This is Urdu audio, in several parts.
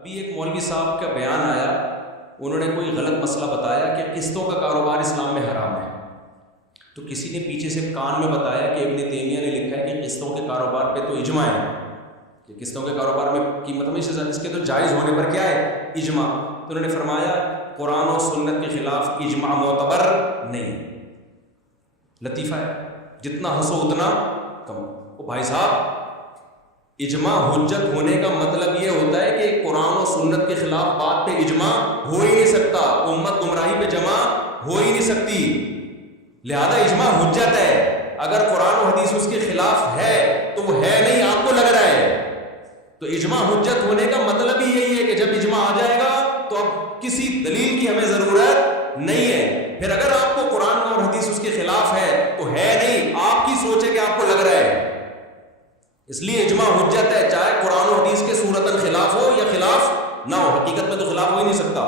ابھی ایک مولوی صاحب کا بیان آیا، انہوں نے کوئی غلط مسئلہ بتایا کہ قسطوں کا کاروبار اسلام میں حرام ہے، تو کسی نے پیچھے سے کان میں بتایا کہ ابن تیمیہ نے لکھا ہے کہ قسطوں کے کاروبار پہ تو اجماع ہے کہ قسطوں کے کاروبار میں قیمت میں اس کے تو جائز ہونے پر کیا ہے، اجماع۔ تو انہوں نے فرمایا قرآن و سنت کے خلاف اجماع معتبر نہیں۔ لطیفہ ہے، جتنا ہنسو اتنا کم۔ او بھائی صاحب، اجماع حجت ہونے کا مطلب یہ ہوتا ہے کہ قرآن و سنت کے خلاف بات پہ اجماع ہو ہی نہیں سکتا، امت گمراہی پہ جمع ہو ہی نہیں سکتی، لہذا اجماع حجت ہے۔ اگر قرآن و حدیث اس کے خلاف ہے تو وہ ہے نہیں، آپ کو لگ رہا ہے، تو اجماع حجت ہونے کا مطلب ہی یہی ہے کہ جب اجماع آ جائے گا تو اب کسی دلیل کی ہمیں ضرورت نہیں ہے۔ پھر اگر آپ کو قرآن اور حدیث اس کے خلاف ہے تو ہے نہیں، آپ کی سوچ ہے کہ آپ کو لگ رہا ہے، اس لیے اجماع حجت ہے، چاہے قرآن و حدیث کے صورتاً خلاف ہو یا خلاف نہ ہو، حقیقت میں تو خلاف ہو ہی نہیں سکتا۔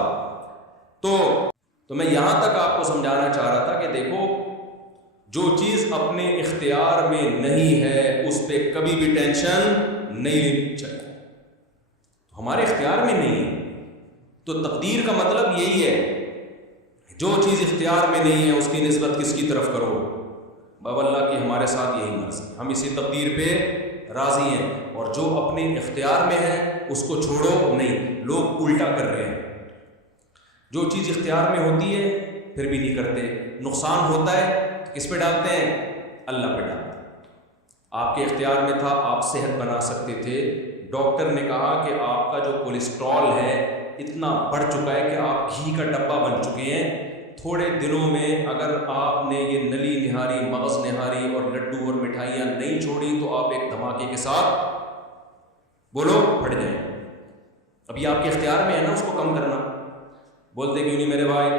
تو میں یہاں تک آپ کو سمجھانا چاہ رہا تھا کہ دیکھو، جو چیز اپنے اختیار میں نہیں ہے اس پہ کبھی بھی ٹینشن نہیں لینی چاہیے، ہمارے اختیار میں نہیں ہے تو تقدیر کا مطلب یہی ہے، جو چیز اختیار میں نہیں ہے اس کی نسبت کس کی طرف کرو؟ باب اللہ کی ہمارے ساتھ یہی مرضی، ہم اسی تقدیر پہ راضی ہیں، اور جو اپنے اختیار میں ہے اس کو چھوڑو نہیں۔ لوگ الٹا کر رہے ہیں، جو چیز اختیار میں ہوتی ہے پھر بھی نہیں کرتے، نقصان ہوتا ہے کس پہ ڈالتے ہیں؟ اللہ پہ ڈالتے ہیں۔ آپ کے اختیار میں تھا، آپ صحت بنا سکتے تھے، ڈاکٹر نے کہا کہ آپ کا جو کولیسٹرول ہے اتنا بڑھ چکا ہے کہ آپ گھی کا ڈبہ بن چکے ہیں، تھوڑے دنوں میں اگر آپ نے یہ نلی نہاری، مغز نہاری اور لڈو اور مٹھائیاں نہیں چھوڑی تو آپ ایک دھماکے کے ساتھ بولو پھٹ جائیں۔ اب یہ آپ کے اختیار میں ہے نا اس کو کم کرنا، بولتے کیوں نہیں میرے بھائی،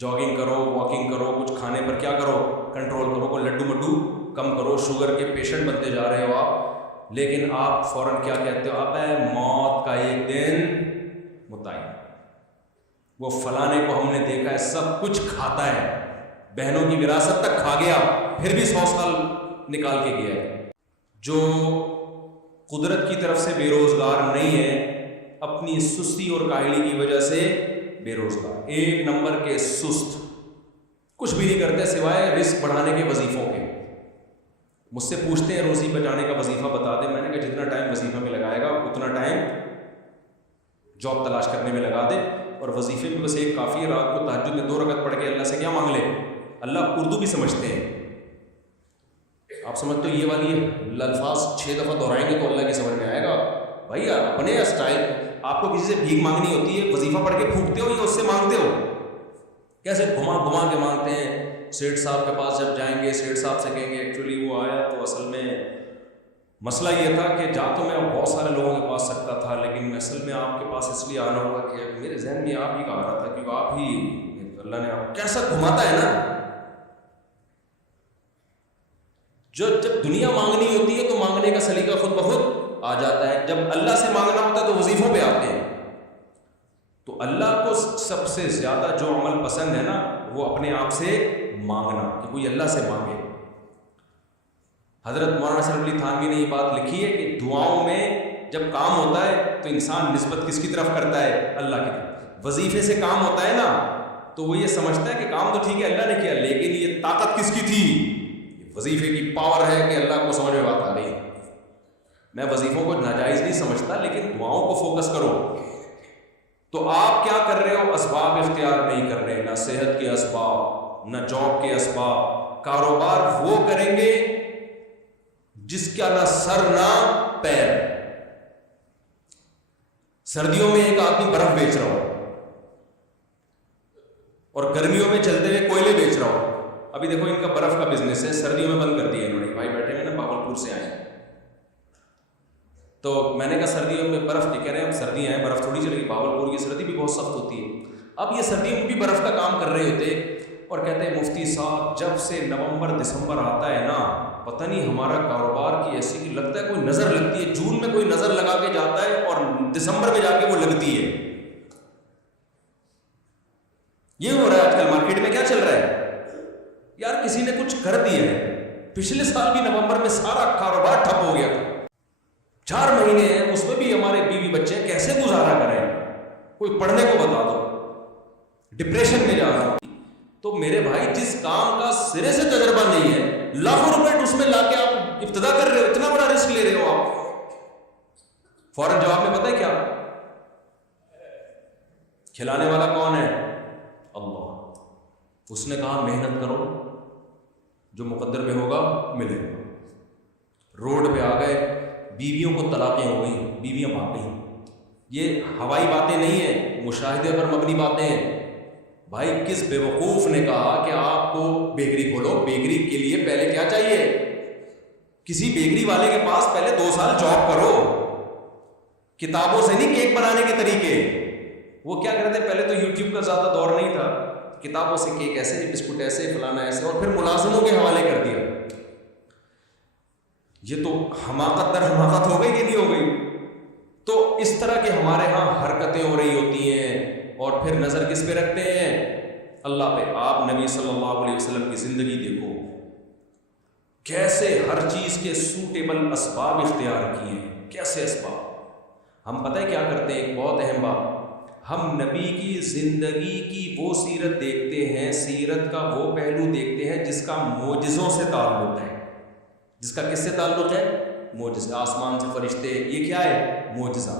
جاگنگ کرو، واکنگ کرو، کچھ کھانے پر کیا کرو، کنٹرول کرو، کوئی لڈو مڈو کم کرو، شوگر کے پیشنٹ بنتے جا رہے ہو آپ، لیکن آپ فوراً کیا کہتے ہو؟ اب موت کا ایک دن متعین، وہ فلانے کو ہم نے دیکھا ہے سب کچھ کھاتا ہے، بہنوں کی وراثت تک کھا گیا، پھر بھی 100 سال نکال کے گیا ہے۔ جو قدرت کی طرف سے بے روزگار نہیں ہے، اپنی سستی اور کاہلی کی وجہ سے بے روزگار، ایک نمبر کے سست، کچھ بھی نہیں کرتے سوائے رزق بڑھانے کے وظیفوں کے۔ مجھ سے پوچھتے ہیں روزی بچانے کا وظیفہ بتا دیں، میں نے کہا جتنا ٹائم وظیفہ میں لگائے گا اتنا ٹائم جاب تلاش کرنے میں لگا دے، اور وظیفے میں بس ایک کافی ہے، رات کو تہجد میں 2 رکعت پڑھ کے اللہ سے کیا مانگ لے۔ اللہ اردو بھی سمجھتے ہیں، آپ سمجھتے ہو یہ والی الفاظ 6 دفعہ دہرائیں گے تو اللہ کی سمجھ میں آئے گا؟ بھائی اپنے اسٹائل، آپ کو کسی سے بھیک مانگنی ہوتی ہے، وظیفہ پڑھ کے پھونکتے ہو یا اس سے مانگتے ہو؟ کیسے گھما گھما کے مانگتے ہیں۔ سیٹھ صاحب کے پاس جب جائیں گے، سیٹھ صاحب سے کہیں گے ایکچولی وہ آیا تو اصل میں مسئلہ یہ تھا کہ جا تو میں بہت سارے لوگوں کے پاس سکتا تھا، لیکن اصل میں آپ کے پاس اس لیے آنا ہوگا کہ میرے ذہن میں آپ ہی کا آ رہا تھا، کیونکہ آپ ہی اللہ نے آپ کیسا گھماتا ہے نا۔ جب دنیا مانگنی ہوتی ہے تو مانگنے کا سلیقہ خود بخود آ جاتا ہے، جب اللہ سے مانگنا ہوتا ہے تو وظیفوں پہ آتے ہیں۔ تو اللہ کو سب سے زیادہ جو عمل پسند ہے نا وہ اپنے آپ سے مانگنا، کہ کوئی اللہ سے مانگے۔ حضرت مولانا صلی اللہ علیہ تھانوی نے یہ بات لکھی ہے کہ دعاؤں میں جب کام ہوتا ہے تو انسان نسبت کس کی طرف کرتا ہے؟ اللہ کی طرف۔ وظیفے سے کام ہوتا ہے نا تو وہ یہ سمجھتا ہے کہ کام تو ٹھیک ہے اللہ نے کیا، لیکن یہ طاقت کس کی تھی؟ وظیفے کی پاور ہے کہ اللہ کو سمجھ میں بات آ گئی۔ میں وظیفوں کو ناجائز نہیں سمجھتا، لیکن دعاؤں کو فوکس کرو۔ تو آپ کیا کر رہے ہو؟ اسباب اختیار نہیں کر رہے، نہ صحت کے اسباب، نہ جاب کے اسباب۔ کاروبار وہ کریں گے جس کا نہ سر نہ پیر۔ سردیوں میں ایک آدمی برف بیچ رہا ہو اور گرمیوں میں چلتے ہوئے کوئلے بیچ رہا ہو۔ ابھی دیکھو ان کا برف کا بزنس ہے، سردیوں میں بند کر دیا انہوں نے، بھائی بیٹھے ہیں نا باولپور سے آئے ہیں، تو میں نے کہا سردیوں میں برف کی کہہ رہے ہیں، اب سردیاں ہیں برف تھوڑی چلے گی، باولپور کی سردی بھی بہت سخت ہوتی ہے۔ اب یہ سردیوں میں بھی برف کا کام کر رہے ہوتے اور کہتے ہیں مفتی صاحب جب سے نومبر دسمبر آتا ہے نا پتہ نہیں ہمارا کاروبار کی ایسی کہ لگتا ہے کوئی نظر لگتی ہے، جون میں کوئی نظر لگا کے جاتا ہے اور دسمبر میں جا کے وہ لگتی ہے۔ یہ ہو رہا ہے آج کل مارکیٹ میں۔ کیا چل رہا ہے یار؟ کسی نے کچھ کر دیا ہے۔ پچھلے سال بھی نومبر میں سارا کاروبار ٹھپ ہو گیا تھا، 4 مہینے ہیں، اس میں بھی ہمارے بیوی بچے کیسے گزارا کریں، کوئی پڑھنے کو بتا دو، ڈپریشن میں جا رہا ہوں۔ تو میرے بھائی جس کام کا سرے سے تجربہ نہیں ہے، لاکھوں روپے اس میں لا کے آپ ابتدا کر رہے ہو، اتنا بڑا رسک لے رہے ہو آپ، فوراً جواب میں پتہ ہے کیا؟ کھلانے والا کون ہے؟ اللہ۔ اس نے کہا محنت کرو، جو مقدر میں ہوگا ملے گا۔ روڈ پہ آ گئے، بیویوں کو طلاقیں ہو گئی، بیویاں بھاگ گئیں۔ یہ ہوائی باتیں نہیں ہیں، مشاہدے پر مبنی باتیں ہیں۔ بھائی کس بیوقوف نے کہا کہ آپ کو بیکری کھولو؟ بیکری کے لیے پہلے کیا چاہیے؟ کسی بیکری والے کے پاس پہلے 2 سال جاب کرو، کتابوں سے نہیں کیک بنانے کے طریقے۔ وہ کیا کرتے پہلے تو یوٹیوب کا زیادہ دور نہیں تھا، کتابوں سے کیک ایسے، بسکٹ ایسے، فلانا ایسے، اور پھر ملازموں کے حوالے کر دیا۔ یہ تو حماقت در حماقت ہو گئی کہ نہیں ہو گئی؟ تو اس طرح کے ہمارے ہاں حرکتیں ہو رہی ہوتی ہیں، اور پھر نظر کس پہ رکھتے ہیں؟ اللہ پہ۔ آپ نبی صلی اللہ علیہ وسلم کی زندگی دیکھو، کیسے ہر چیز کے سوٹیبل اسباب اختیار کیے ہیں، کیسے اسباب۔ ہم پتہ ہے کیا کرتے ہیں؟ ایک بہت اہم بات، ہم نبی کی زندگی کی وہ سیرت دیکھتے ہیں، سیرت کا وہ پہلو دیکھتے ہیں جس کا معجزوں سے تعلق ہے۔ جس کا کس سے تعلق ہے؟ معجزہ۔ آسمان سے فرشتے، یہ کیا ہے؟ معجزہ۔